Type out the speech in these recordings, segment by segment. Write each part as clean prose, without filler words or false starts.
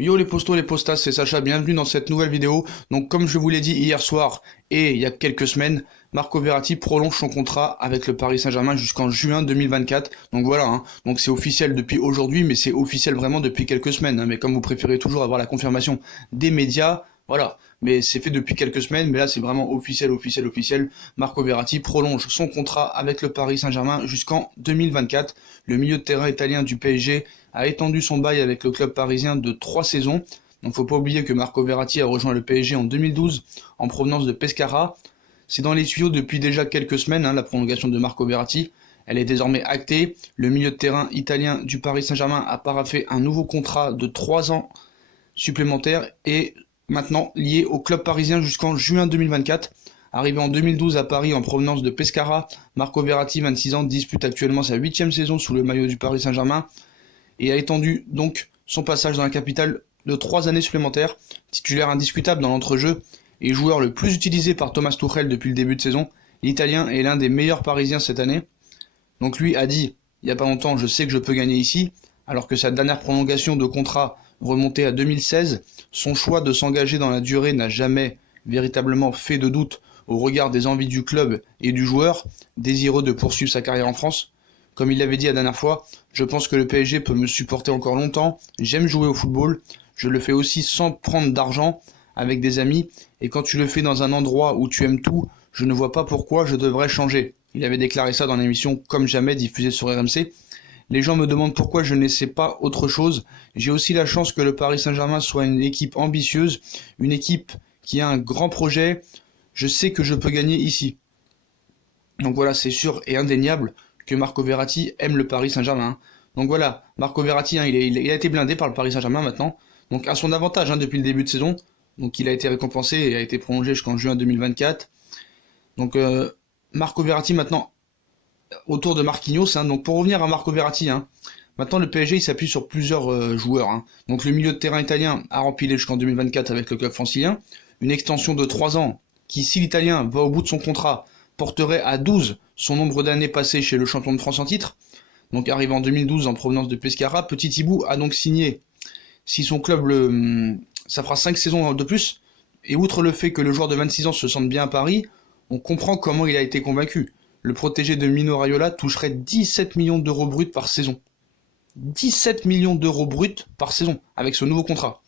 Yo les postos, les postas, c'est Sacha, bienvenue dans cette nouvelle vidéo. Donc comme je vous l'ai dit hier soir et il y a quelques semaines, Marco Verratti prolonge son contrat avec le Paris Saint-Germain jusqu'en juin 2024. Donc voilà, hein. Donc c'est officiel depuis aujourd'hui, mais c'est officiel vraiment depuis quelques semaines, hein. Mais comme vous préférez toujours avoir la confirmation des médias, voilà. Mais c'est fait depuis quelques semaines, mais là c'est vraiment officiel, officiel, officiel. Marco Verratti prolonge son contrat avec le Paris Saint-Germain jusqu'en 2024. Le milieu de terrain italien du PSG a étendu son bail avec le club parisien de 3 saisons. Donc faut pas oublier que Marco Verratti a rejoint le PSG en 2012 en provenance de Pescara. C'est dans les tuyaux depuis déjà quelques semaines, hein, la prolongation de Marco Verratti. Elle est désormais actée. Le milieu de terrain italien du Paris Saint-Germain a paraphé un nouveau contrat de 3 ans supplémentaires et maintenant lié au club parisien jusqu'en juin 2024. Arrivé en 2012 à Paris en provenance de Pescara, Marco Verratti, 26 ans, dispute actuellement sa 8e saison sous le maillot du Paris Saint-Germain et a étendu donc son passage dans la capitale de 3 années supplémentaires. Titulaire indiscutable dans l'entrejeu et joueur le plus utilisé par Thomas Tuchel depuis le début de saison, l'Italien est l'un des meilleurs Parisiens cette année. Donc lui a dit, il n'y a pas longtemps, je sais que je peux gagner ici, alors que sa dernière prolongation de contrat remontait à 2016, son choix de s'engager dans la durée n'a jamais véritablement fait de doute au regard des envies du club et du joueur, désireux de poursuivre sa carrière en France. Comme il l'avait dit la dernière fois, je pense que le PSG peut me supporter encore longtemps, j'aime jouer au football, je le fais aussi sans prendre d'argent, avec des amis, et quand tu le fais dans un endroit où tu aimes tout, je ne vois pas pourquoi je devrais changer. Il avait déclaré ça dans l'émission Comme jamais diffusée sur RMC. Les gens me demandent pourquoi je n'essaie pas autre chose. J'ai aussi la chance que le Paris Saint-Germain soit une équipe ambitieuse, une équipe qui a un grand projet. Je sais que je peux gagner ici. Donc voilà, c'est sûr et indéniable que Marco Verratti aime le Paris Saint-Germain. Donc voilà, Marco Verratti, hein, il a été blindé par le Paris Saint-Germain maintenant. Donc à son avantage, hein, depuis le début de saison. Donc il a été récompensé et a été prolongé jusqu'en juin 2024. Donc Marco Verratti maintenant autour de Marquinhos, hein. Donc pour revenir à Marco Verratti, hein, maintenant le PSG il s'appuie sur plusieurs joueurs, hein. Donc le milieu de terrain italien a rempli jusqu'en 2024 avec le club francilien. Une extension de 3 ans qui, si l'Italien va au bout de son contrat, porterait à 12 son nombre d'années passées chez le champion de France en titre. Donc arrivé en 2012 en provenance de Pescara, Petit Thibaut a donc signé, si son club ça fera 5 saisons de plus. Et outre le fait que le joueur de 26 ans se sente bien à Paris, on comprend comment il a été convaincu. Le protégé de Mino Raiola toucherait 17 millions d'euros bruts par saison. 17 millions d'euros bruts par saison avec ce nouveau contrat.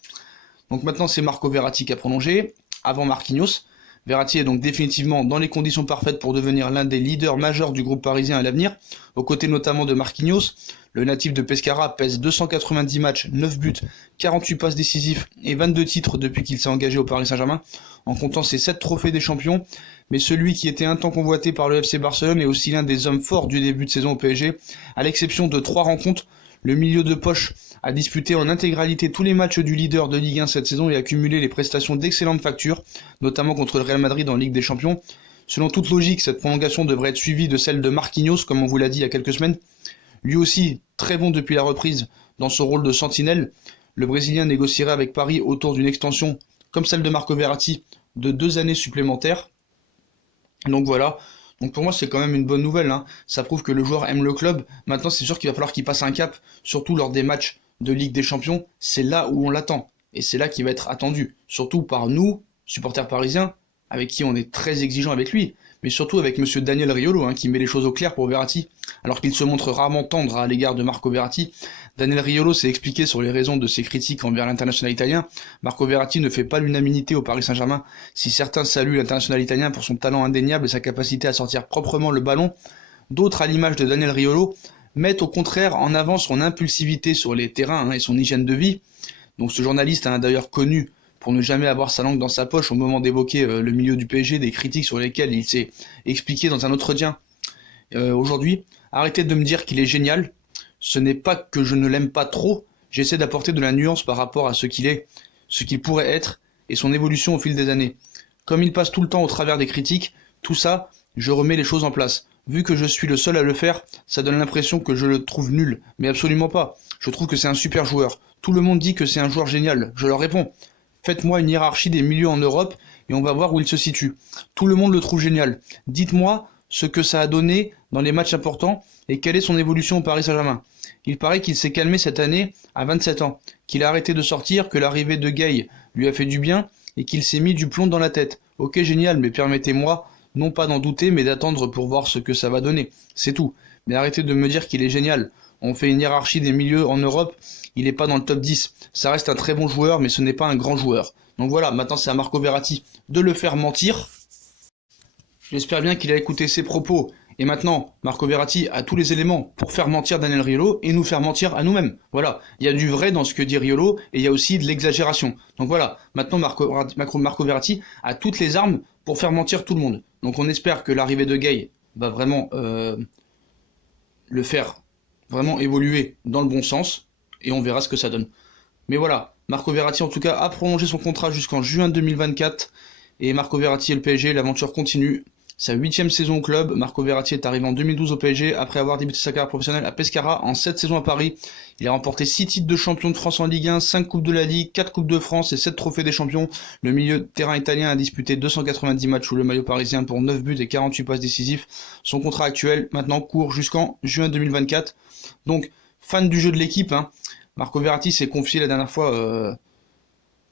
Donc maintenant c'est Marco Verratti qui a prolongé, avant Marquinhos. Verratti est donc définitivement dans les conditions parfaites pour devenir l'un des leaders majeurs du groupe parisien à l'avenir, aux côtés notamment de Marquinhos. Le natif de Pescara pèse 290 matchs, 9 buts, 48 passes décisives et 22 titres depuis qu'il s'est engagé au Paris Saint-Germain, en comptant ses 7 trophées des champions. Mais celui qui était un temps convoité par le FC Barcelone est aussi l'un des hommes forts du début de saison au PSG, à l'exception de 3 rencontres. Le milieu de poche a disputé en intégralité tous les matchs du leader de Ligue 1 cette saison et a cumulé les prestations d'excellentes factures, notamment contre le Real Madrid en Ligue des Champions. Selon toute logique, cette prolongation devrait être suivie de celle de Marquinhos, comme on vous l'a dit il y a quelques semaines. Lui aussi, très bon depuis la reprise dans son rôle de sentinelle, le Brésilien négocierait avec Paris autour d'une extension, comme celle de Marco Verratti, de 2 années supplémentaires. Donc voilà. Donc pour moi c'est quand même une bonne nouvelle, hein. Ça prouve que le joueur aime le club. Maintenant c'est sûr qu'il va falloir qu'il passe un cap, surtout lors des matchs de Ligue des Champions. C'est là où on l'attend. Et c'est là qu'il va être attendu. Surtout par nous, supporters parisiens, avec qui on est très exigeants avec lui. Mais surtout avec monsieur Daniel Riolo, hein, qui met les choses au clair pour Verratti. Alors qu'il se montre rarement tendre à l'égard de Marco Verratti. Daniel Riolo s'est expliqué sur les raisons de ses critiques envers l'international italien. Marco Verratti ne fait pas l'unanimité au Paris Saint-Germain. Si certains saluent l'international italien pour son talent indéniable et sa capacité à sortir proprement le ballon, d'autres, à l'image de Daniel Riolo, mettent au contraire en avant son impulsivité sur les terrains, hein, et son hygiène de vie. Donc ce journaliste a d'ailleurs connu pour ne jamais avoir sa langue dans sa poche au moment d'évoquer le milieu du PSG, des critiques sur lesquelles il s'est expliqué dans un entretien aujourd'hui. Arrêtez de me dire qu'il est génial. Ce n'est pas que je ne l'aime pas trop, j'essaie d'apporter de la nuance par rapport à ce qu'il est, ce qu'il pourrait être, et son évolution au fil des années. Comme il passe tout le temps au travers des critiques, tout ça, je remets les choses en place. Vu que je suis le seul à le faire, ça donne l'impression que je le trouve nul, mais absolument pas. Je trouve que c'est un super joueur. Tout le monde dit que c'est un joueur génial. Je leur réponds, faites-moi une hiérarchie des milieux en Europe et on va voir où il se situe. Tout le monde le trouve génial. Dites-moi ce que ça a donné dans les matchs importants et quelle est son évolution au Paris Saint-Germain. Il paraît qu'il s'est calmé cette année à 27 ans, qu'il a arrêté de sortir, que l'arrivée de Gay lui a fait du bien et qu'il s'est mis du plomb dans la tête. Ok, génial, mais permettez-moi non pas d'en douter, mais d'attendre pour voir ce que ça va donner. C'est tout. Mais arrêtez de me dire qu'il est génial. On fait une hiérarchie des milieux en Europe, il n'est pas dans le top 10. Ça reste un très bon joueur, mais ce n'est pas un grand joueur. Donc voilà, maintenant c'est à Marco Verratti de le faire mentir. J'espère bien qu'il a écouté ses propos. Et maintenant, Marco Verratti a tous les éléments pour faire mentir Daniel Riolo et nous faire mentir à nous-mêmes. Voilà, il y a du vrai dans ce que dit Riolo et il y a aussi de l'exagération. Donc voilà, maintenant Marco Verratti a toutes les armes pour faire mentir tout le monde. Donc on espère que l'arrivée de Gay va vraiment le faire vraiment évoluer dans le bon sens et on verra ce que ça donne. Mais voilà, Marco Verratti en tout cas a prolongé son contrat jusqu'en juin 2024 et Marco Verratti et le PSG, l'aventure continue. Sa 8e saison au club, Marco Verratti est arrivé en 2012 au PSG après avoir débuté sa carrière professionnelle à Pescara en 7 saisons à Paris. Il a remporté 6 titres de champion de France en Ligue 1, 5 coupes de la Ligue, 4 coupes de France et 7 trophées des champions. Le milieu de terrain italien a disputé 290 matchs sous le maillot parisien pour 9 buts et 48 passes décisives. Son contrat actuel maintenant court jusqu'en juin 2024. Donc, fan du jeu de l'équipe, hein, Marco Verratti s'est confié la dernière fois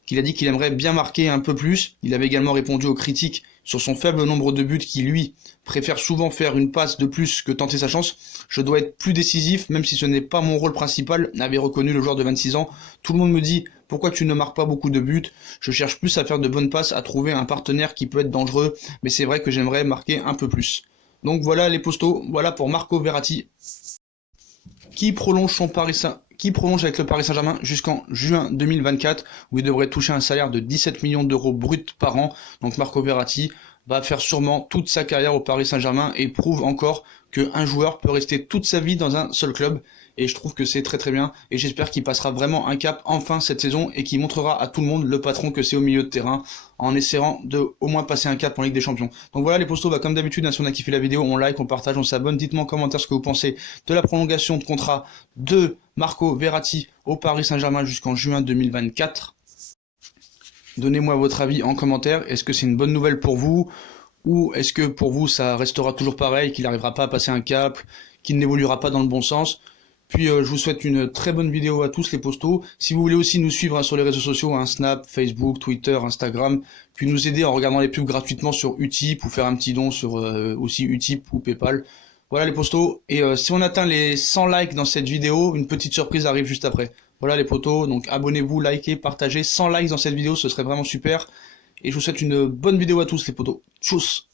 qu'il a dit qu'il aimerait bien marquer un peu plus. Il avait également répondu aux critiques sur son faible nombre de buts qui, lui, préfère souvent faire une passe de plus que tenter sa chance. Je dois être plus décisif, même si ce n'est pas mon rôle principal, avait reconnu le joueur de 26 ans. Tout le monde me dit, pourquoi tu ne marques pas beaucoup de buts? Je cherche plus à faire de bonnes passes, à trouver un partenaire qui peut être dangereux, mais c'est vrai que j'aimerais marquer un peu plus. Donc voilà les postos, voilà pour Marco Verratti, qui prolonge avec le Paris Saint-Germain jusqu'en juin 2024, où il devrait toucher un salaire de 17 millions d'euros bruts par an. Donc Marco Verratti va faire sûrement toute sa carrière au Paris Saint-Germain et prouve encore qu'un joueur peut rester toute sa vie dans un seul club. Et je trouve que c'est très très bien. Et j'espère qu'il passera vraiment un cap enfin cette saison et qu'il montrera à tout le monde le patron que c'est au milieu de terrain en essayant de au moins passer un cap en Ligue des Champions. Donc voilà les postos, comme d'habitude, hein, si on a kiffé la vidéo, on like, on partage, on s'abonne. Dites-moi en commentaire ce que vous pensez de la prolongation de contrat de Marco Verratti au Paris Saint-Germain jusqu'en juin 2024. Donnez-moi votre avis en commentaire. Est-ce que c'est une bonne nouvelle pour vous? Ou est-ce que pour vous ça restera toujours pareil, qu'il n'arrivera pas à passer un cap, qu'il n'évoluera pas dans le bon sens? Puis je vous souhaite une très bonne vidéo à tous les postos. Si vous voulez aussi nous suivre sur les réseaux sociaux, Snap, Facebook, Twitter, Instagram, puis nous aider en regardant les pubs gratuitement sur Utip ou faire un petit don sur aussi Utip ou Paypal. Voilà les postos. Et si on atteint les 100 likes dans cette vidéo, une petite surprise arrive juste après. Voilà les potos, donc abonnez-vous, likez, partagez. 100 likes dans cette vidéo, ce serait vraiment super. Et je vous souhaite une bonne vidéo à tous les potos. Tchuss!